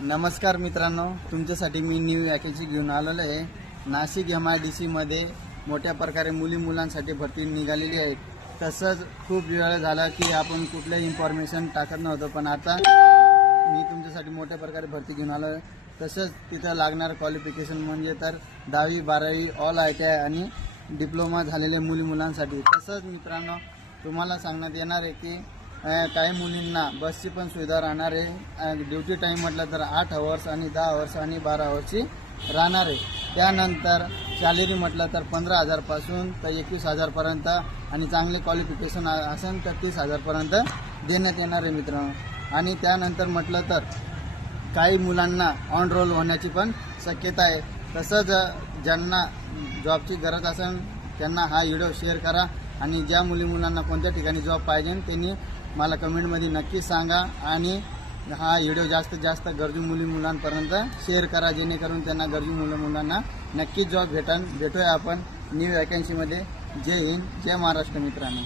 नमस्कार मित्रांनो, तुमच्यासाठी मी न्यू वॅकन्सी घेऊन आलेलो आहे। नाशिक MIDC मध्ये मोठ्या प्रकारे मुलांसाठी भरती निघालेली आहे। तसंच खूप वेळ झाला की आपण कुठल्याही इन्फॉर्मेशन टाकत नव्हतो, पण आता मी तुमच्यासाठी मोठ्या प्रकारे भरती घेऊन आलो आहे। तसंच तिथं लागणार क्वालिफिकेशन म्हणजे तर 10वी 12वी ऑल ITI आणि डिप्लोमा झालेले मुलांसाठी। तसंच मित्रांनो, तुम्हाला सांगण्यात येणार आहे की काही मुलींना बसची पण सुविधा राहणार आहे। ड्युटी टाइम म्हटलं तर 8 आवर्स आणि 10 आवर्स आणि 12 आवर्सची राहणार आहे। त्यानंतर सॅलरी म्हटलं तर 15,000 पासून तर 21,000 पर्यंत आणि चांगले क्वालिफिकेशन असेल तर 30,000 पर्यंत देण्यात येणार आहे मित्रांनो। आणि त्यानंतर म्हटलं तर काही मुलांना ऑन रोल होण्याची पण शक्यता आहे। तसंच ज्यांना जॉबची गरज असेल त्यांना हा व्हिडिओ शेअर करा आणि ज्या मुलांना कोणत्या ठिकाणी जॉब पाहिजे त्यांनी मला कमेंटमध्ये नक्की सांगा आणि हा व्हिडिओ जास्तीत जास्त गरजू मुलांपर्यंत शेअर करा, जेणेकरून त्यांना गरजू मुलांना नक्की जॉब भेटूया आपण न्यू वॅकन्सीमध्ये। जय हिंद, जय महाराष्ट्र मित्रांनो।